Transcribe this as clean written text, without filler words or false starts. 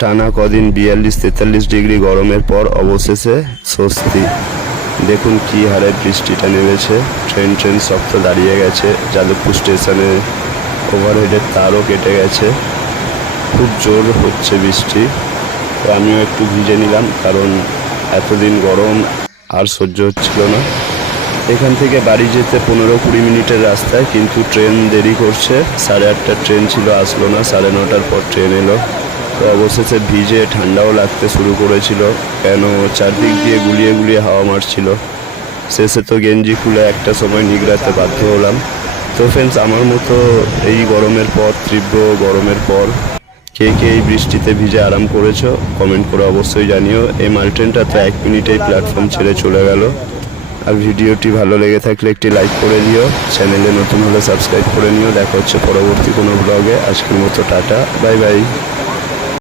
টানা কদিন 42-43 ডিগ্রি গরমের পর অবশেষে স্বস্তি। দেখুন কি হারে বৃষ্টিটা নেমেছে। ট্রেন শক্ত দাঁড়িয়ে গেছে। যাদবপুর স্টেশনে ওভারহেডের তারও কেটে গেছে। খুব জোর হচ্ছে বৃষ্টি। তো আমিও একটু ভিজে নিলাম, কারণ এতদিন গরম আর সহ্য হচ্ছিল না। এখান থেকে বাড়ি যেতে 15-20 মিনিটের রাস্তায়, কিন্তু ট্রেন দেরি করছে। 8:30টার ট্রেন ছিল, আসলো না। 9:30টার পর ট্রেন এলো। তো অবশেষে ভিজে ঠান্ডাও লাগতে শুরু করেছিল, কেন চারদিক দিয়ে গুলিয়ে গুলিয়ে হাওয়া মারছিল। শেষে তো গেঞ্জি খুলে একটা সময় নিগড়াতে বাধ্য হলাম। তো ফ্রেন্ডস, আমার মতো এই গরমের পর, তীব্র গরমের পর, কে কে এই বৃষ্টিতে ভিজে আরাম করেছো কমেন্ট করে অবশ্যই জানিও। এই মাল ট্রেনটা তো 1 মিনিটেই প্ল্যাটফর্ম ছেড়ে চলে গেল। আর ভিডিওটি ভালো লেগে থাকলে একটি লাইক করে দিও। চ্যানেলে নতুন হলে সাবস্ক্রাইব করে নিও। দেখা হচ্ছে পরবর্তী কোনো ব্লগে। আজকের মতো টাটা, বাই বাই।